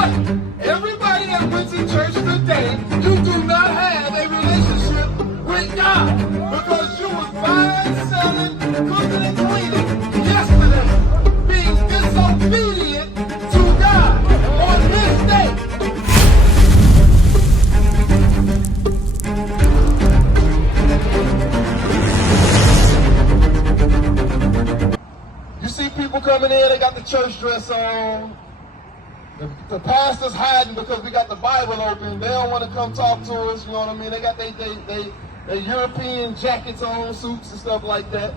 what? Everybody that went to church today, you do not have a relationship with God because you was buying, selling, cooking, and cleaning yesterday, being disobedient to God on this day. You see people coming in, they got the church dress on. The pastor's hiding because we got the Bible open. They don't want to come talk to us, you know what I mean? They got they European jackets on, suits and stuff like that.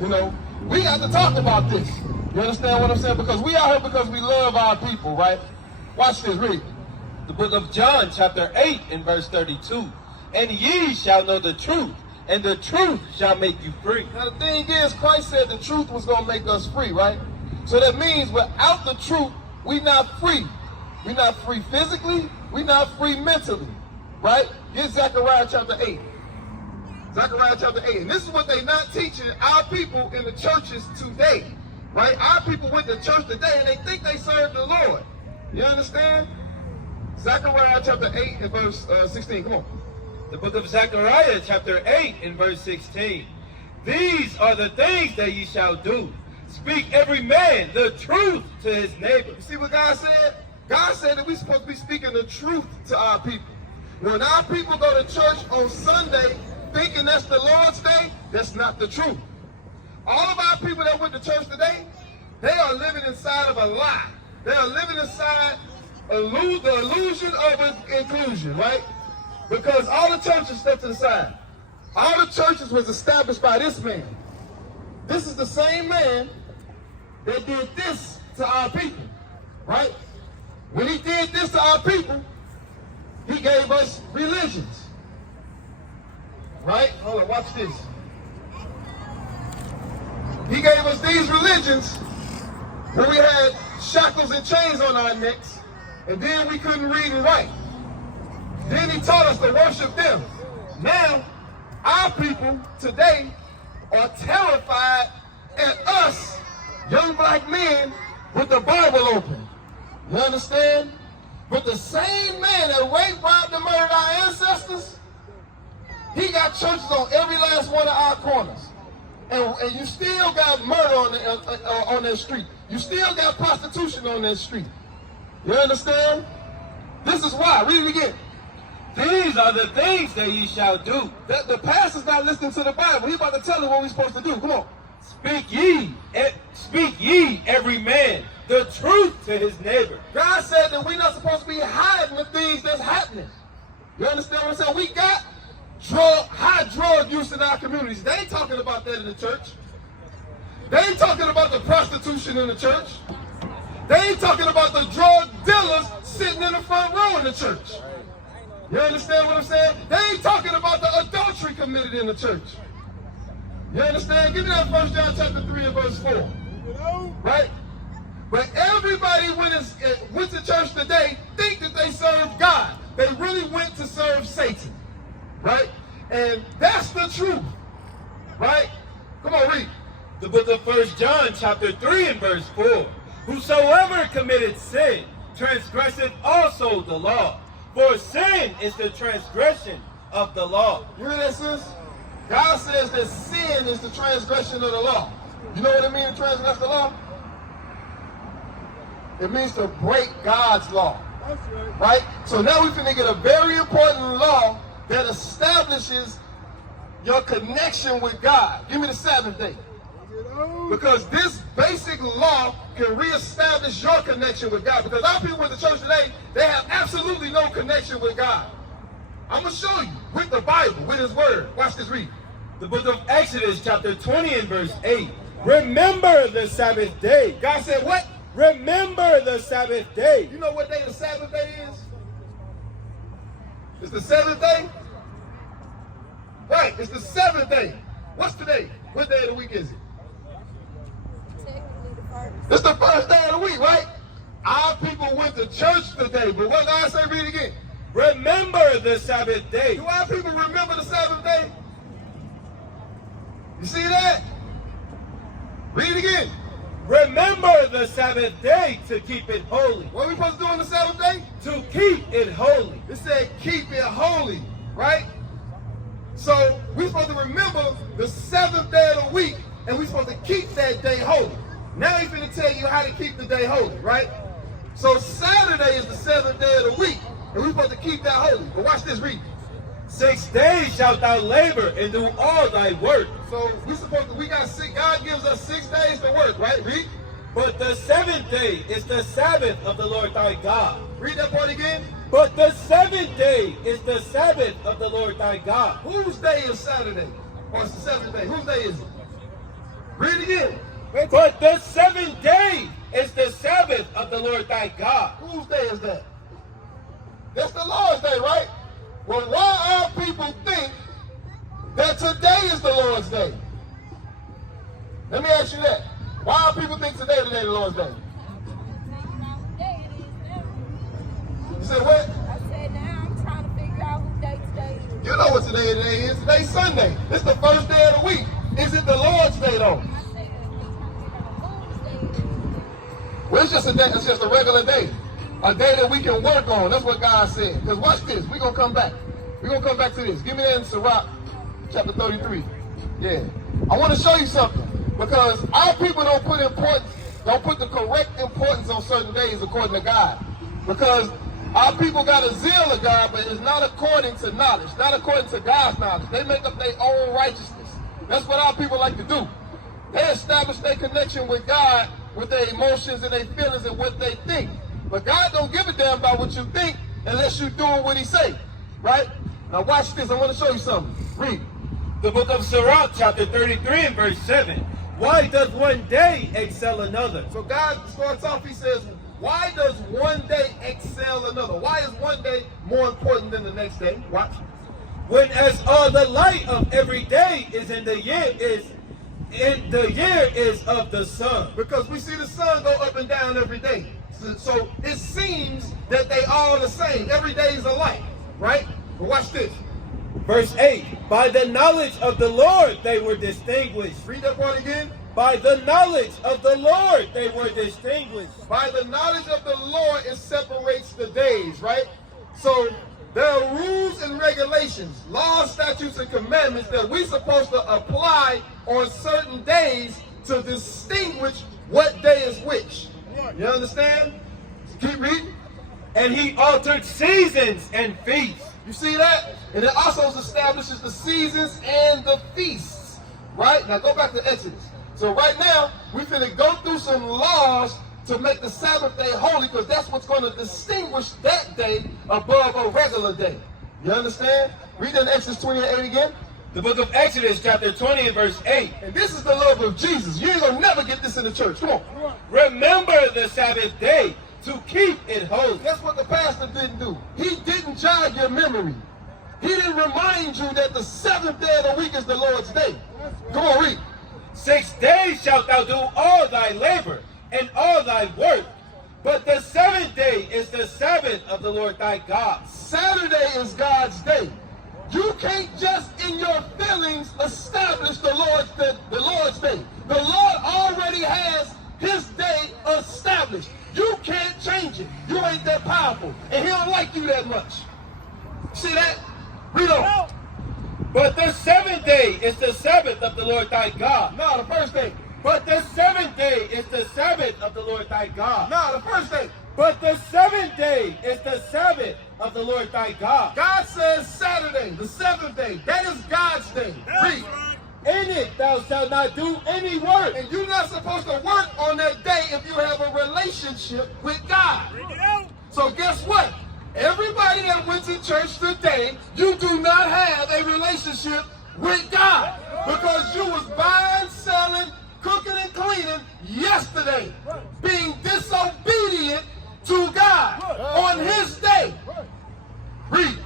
You know, we got to talk about this. You understand what I'm saying? Because we are here because we love our people, right? Watch this, read. The book of John, chapter 8, and verse 32. And ye shall know the truth, and the truth shall make you free. Now the thing is, Christ said the truth was going to make us free, right? So that means without the truth, we're not free. We're not free physically. We're not free mentally, right? Get Zechariah chapter 8. Zechariah chapter 8. And this is what they're not teaching our people in the churches today, right? Our people went to church today and they think they serve the Lord. You understand? Zechariah chapter 8 and verse 16. Come on. The book of Zechariah, chapter 8, and verse 16. These are the things that ye shall do. Speak every man the truth to his neighbor. You see what God said? God said that we're supposed to be speaking the truth to our people. When our people go to church on Sunday thinking that's the Lord's day, that's not the truth. All of our people that went to church today, they are living inside of a lie. They are living inside the illusion of inclusion, right? Because all the churches stepped to the side. All the churches was established by this man. This is the same man that did this to our people, right? When he did this to our people, he gave us religions, right? Hold on, watch this. He gave us these religions where we had shackles and chains on our necks, and then we couldn't read and write. Then he taught us to worship them. Now, our people today are terrified at us, young black men, with the Bible open. You understand? But the same man that raped, robbed, and murdered our ancestors, he got churches on every last one of our corners. And you still got murder on that street. You still got prostitution on that street. You understand? This is why. Read it again. These are the things that ye shall do. The pastor's not listening to the Bible. He's about to tell us what we're supposed to do. Come on. Speak ye every man the truth to his neighbor. God said that we're not supposed to be hiding the things that's happening. You understand what I'm saying? We got high drug use in our communities. They ain't talking about that in the church. They ain't talking about the prostitution in the church. They ain't talking about the drug dealers sitting in the front row in the church. You understand what I'm saying? They ain't talking about the adultery committed in the church. You understand? Give me that 1 John chapter 3 and verse 4. Right? But everybody went to church today think that they serve God. They really went to serve Satan. Right? And that's the truth. Right? Come on, read. The book of 1 John chapter 3 and verse 4. Whosoever committed sin transgresseth also the law. For sin is the transgression of the law. You hear that, sis? God says that sin is the transgression of the law. You know what it means to transgress the law? It means to break God's law. That's right. So now we're going to get a very important law that establishes your connection with God. Give me the Sabbath day. Because this basic law can reestablish your connection with God. Because our people in the church today, they have absolutely no connection with God. I'm going to show you with the Bible, with his word. Watch this, read. The book of Exodus chapter 20 and verse 8. Remember the Sabbath day. God said what? Remember the Sabbath day. You know what day the Sabbath day is? It's the seventh day? Right, it's the seventh day. What's today? What day of the week is it? It's the first day of the week, right? Our people went to church today, but what God say, read again. Remember the Sabbath day. Do our people remember the Sabbath day? You see that? Read again. Remember the Sabbath day to keep it holy. What are we supposed to do on the Sabbath day? To keep it holy. It said keep it holy, right? So we're supposed to remember the 7th day of the week, and we're supposed to keep that day holy. Now he's going to tell you how to keep the day holy, right? So Saturday is the 7th day of the week, and we're supposed to keep that holy. But watch this, read. 6 days shalt thou labor and do all thy work. So God gives us 6 days to work, right? Read. But the 7th day is the Sabbath of the Lord thy God. Read that part again. But the 7th day is the Sabbath of the Lord thy God. Whose day is Saturday? Or it's the 7th day? Whose day is it? Read it again. But the 7th day is the Sabbath of the Lord thy God. Whose day is that? That's the Lord's day, right? Well, why our people think that today is the Lord's day? Let me ask you that. Why do people think today is the Lord's day? You said what? I said now I'm trying to figure out who day today is. You know what today is. Today's Sunday. It's the first day of the week. Is it the Lord's day though? I said whose day is. Well, it's just a day. It's just a regular day. A day that we can work on. That's what God said. Because watch this. We're going to come back. We're going to come back to this. Give me that in Sarat, chapter 33. Yeah. I want to show you something. Because our people don't put the correct importance on certain days according to God. Because our people got a zeal of God, but it's not according to knowledge. Not according to God's knowledge. They make up their own righteousness. That's what our people like to do. They establish their connection with God with their emotions and their feelings and what they think. But God don't give a damn about what you think unless you're doing what he say. Right? Now watch this. I want to show you something. Read. The book of Sarat, chapter 33 and verse 7. Why does one day excel another? So God starts off, he says, why does one day excel another? Why is one day more important than the next day? Watch. When as all the light of every day is in the year is of the sun. Because we see the sun go up and down every day. So it seems that they all the same. Every day is alike, right? But watch this. Verse 8. By the knowledge of the Lord they were distinguished. Read that part again. By the knowledge of the Lord they were distinguished. By the knowledge of the Lord it separates the days, right? So there are rules and regulations, laws, statutes, and commandments that we're supposed to apply on certain days to distinguish what day is which. You understand? Keep reading. And he altered seasons and feasts. You see that? And it also establishes the seasons and the feasts. Right? Now go back to Exodus. So right now, we're going to go through some laws to make the Sabbath day holy, because that's what's going to distinguish that day above a regular day. You understand? Read that in Exodus 20 and 8 again. The book of Exodus, chapter 20 and verse 8. And this is the love of Jesus. You ain't going to never get this in the church. Come on. Remember the Sabbath day to keep it holy. That's what the pastor didn't do. He didn't jog your memory. He didn't remind you that the 7th day of the week is the Lord's day. Come on, read. 6 days shalt thou do all thy labor and all thy work. But the 7th day is the Sabbath of the Lord thy God. Saturday is God's day. You can't just in your feelings establish the Lord's day. The Lord already has his day established. You can't change it. You ain't that powerful. And he don't like you that much. See that? Read on. But the 7th day is the Sabbath of the Lord thy God. No, the first day. But the 7th day is the Sabbath of the Lord thy God. No, the first day. But the 7th day is the Sabbath of the Lord thy God. God says Saturday, the 7th day. That is God's day. Read. In it thou shalt not do any work. And you're not supposed to work on that day if you have a relationship with God. So guess what? Everybody that went to church today, you do not have a relationship with God. Because you was buying, selling, cooking, and cleaning yesterday. Being disobedient to God on his day. Read.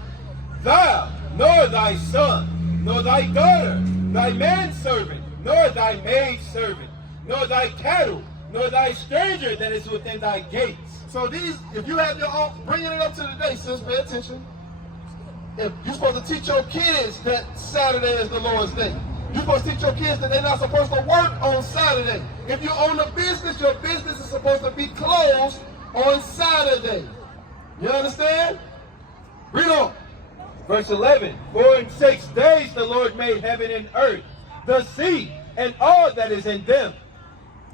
Thou, nor thy son, nor thy daughter, thy manservant, nor thy maidservant, nor thy cattle, nor thy stranger that is within thy gates. So these, if you have your own, bringing it up to the day, sis, pay attention. If you're supposed to teach your kids that Saturday is the Lord's day. You're supposed to teach your kids that they're not supposed to work on Saturday. If you own a business, your business is supposed to be closed on Saturday. You understand? Read on. Verse 11. For in 6 days the Lord made heaven and earth, the sea, and all that is in them,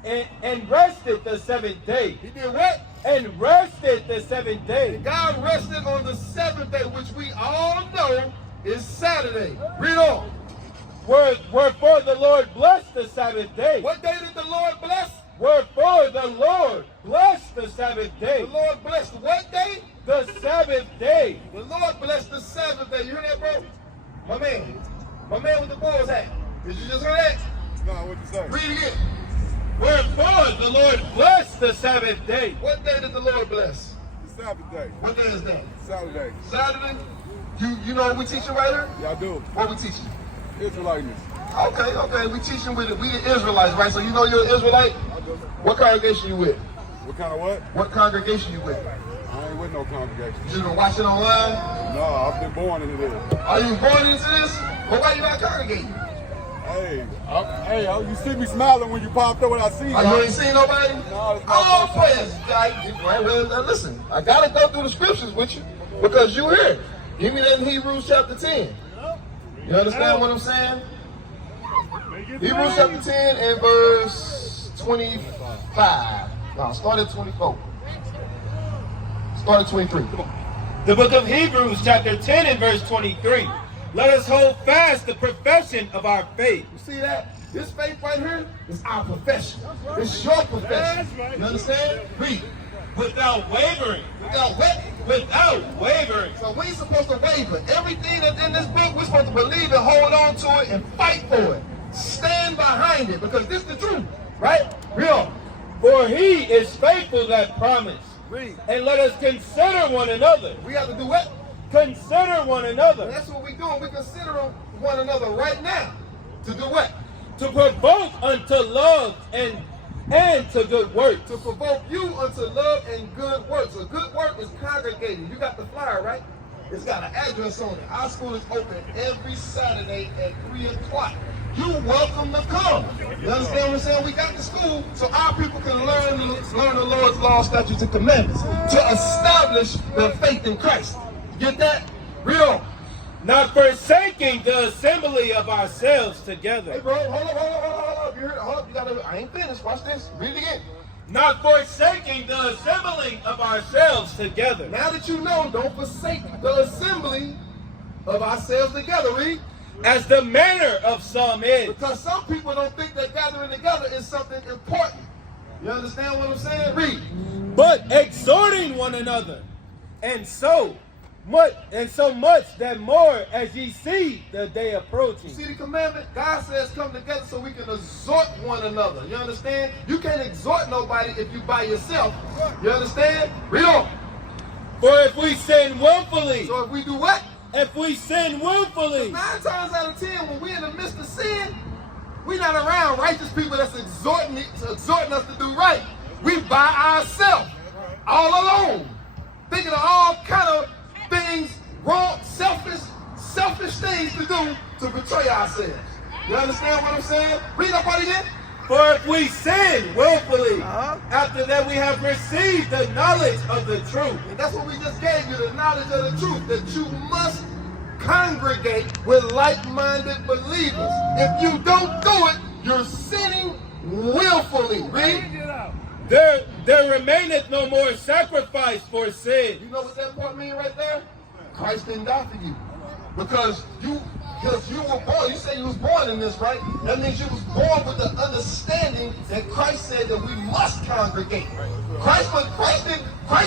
and rested the 7th day. He did what? And rested the 7th day. God rested on the 7th day, which we all know is Saturday. Read on. Wherefore the Lord blessed the Sabbath day. What day did the Lord bless? Wherefore the Lord blessed the Sabbath day. The Lord blessed what day? The Sabbath day. The Lord blessed the Sabbath day. You hear that, bro? My man with the Bulls hat. Did you just hear that? No, what'd you say? Read it again. Wherefore the Lord blessed the Sabbath day. What day did the Lord bless? The Sabbath day. What day is that? Saturday. Saturday? You know what we teaching right here? Yeah, I do. What we teaching? Israelites. Okay. We teaching we the Israelites, right? So you know you're an Israelite? I do. What congregation you with? What kind of what? What congregation you with? I ain't with no congregation. You just been watching online? No, I've been born into this. Are you born into this? Well, why you not congregating? Hey, you see me smiling when you popped up what I see. Oh, you ain't seen nobody? No, it's not. Oh, praise. Well, listen, I gotta go through the scriptures with you because you here. Give me that in Hebrews chapter 10. You understand what I'm saying? Hebrews chapter 10 and verse 25. No, start at 24. Start at 23. Come on. The book of Hebrews chapter 10 and verse 23. Let us hold fast the profession of our faith. You see that? This faith right here is our profession. It's your profession. You understand? Read. Without wavering. Without what? Without wavering. So we ain't supposed to waver. Everything that's in this book, we're supposed to believe and hold on to it and fight for it. Stand behind it because this is the truth. Right? Real. For he is faithful that promised. Read. And let us consider one another. We have to do what? Consider one another. And that's what we're doing. We're considering one another right now. To do what? To provoke unto love and to good works. To provoke you unto love and good works. A good work is congregating. You got the flyer, right? It's got an address on it. Our school is open every Saturday at 3 o'clock. You're welcome to come. You understand what I'm saying? We got the school so our people can learn the Lord's law, statutes, and commandments to establish their faith in Christ. Get that? Real. Not forsaking the assembly of ourselves together. Hey, bro, hold up. You heard it? Hold up. I ain't finished. Watch this. Read it again. Not forsaking the assembling of ourselves together. Now that you know, don't forsake the assembly of ourselves together. Read. As the manner of some is. Because some people don't think that gathering together is something important. You understand what I'm saying? Read. But exhorting one another, and so much that more as ye see the day approaching. You see the commandment? God says come together so we can exhort one another. You understand? You can't exhort nobody if you by yourself. You understand? Read on. For if we sin willfully. So if we do what? If we sin willfully. 9 times out of 10, when we're in the midst of sin, we're not around righteous people that's exhorting us to do right. We by ourselves, all alone, thinking of all kind of things, wrong, selfish things to do to betray ourselves. You understand what I'm saying? Read up on it again. For if we sin willfully, after that we have received the knowledge of the truth. And that's what we just gave you, the knowledge of the truth, that you must congregate with like-minded believers. If you don't do it, you're sinning willfully. Read. There remaineth no more sacrifice for sin. You know what that part means right there? Christ didn't die for you. Because you were born, you say you was born in this, right? That means you was born with the understanding that Christ said that we must congregate. Christ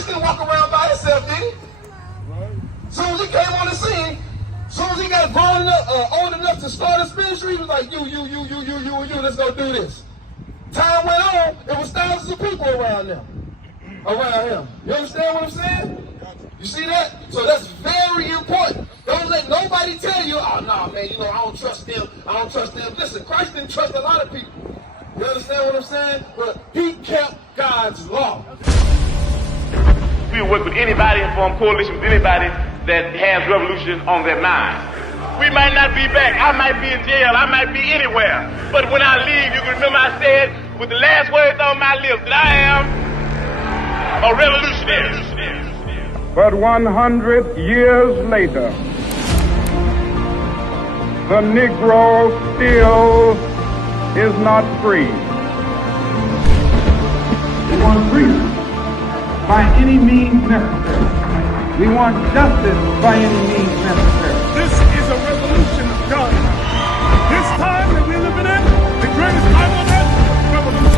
didn't walk around by himself, did he? Soon as he came on the scene, soon as he got grown enough, old enough to start his ministry, he was like, you, let's go do this. Time went on, there was thousands of people around him. You understand what I'm saying? You see that? So that's very important. Don't let nobody tell you, oh, no, man, I don't trust them. Listen, Christ didn't trust a lot of people. You understand what I'm saying? But he kept God's law. We work with anybody and form coalition with anybody that has revolution on their mind. We might not be back. I might be in jail. I might be anywhere. But when I leave, you can remember I said with the last words on my lips that I am a revolutionary. But 100 years later, the Negro still is not free. We want freedom by any means necessary. We want justice by any means necessary. This is a revolution of God. This time that we're living in, the greatest time on earth, revolution.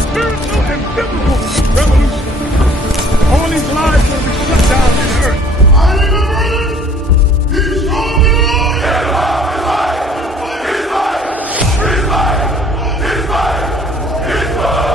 Spiritual and biblical revolution. All these lives will be shut down in the earth. I remember he's strong in the Lord. He's life. He's life. He's life. He's life. He's life.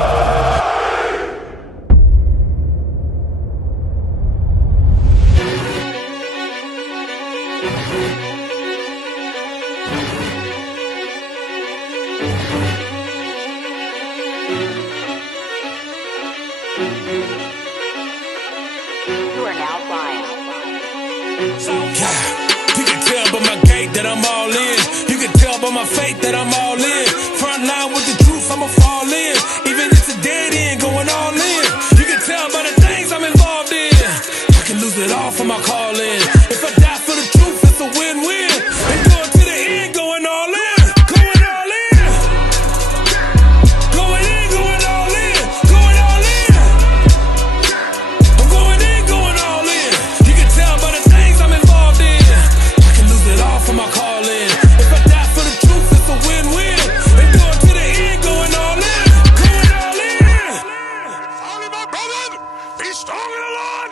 You can tell by my gait that I'm all in. You can tell by my faith that I'm all in. Front line with the truth, I'ma fall in. Even if it's a dead end, going all in. You can tell by the things I'm involved in. I can lose it all for my calling. If I die for the truth, it's a win-win. And going to the end, going all in. Going all in. Going in, going all in. Going all in. I'm going in, going all in. You can tell by the things I'm involved in. I can lose it all for my calling. If I die for the truth, it's a win-win. And going to the end, going all in. Going all in. Finally, my brother, be strong in the Lord.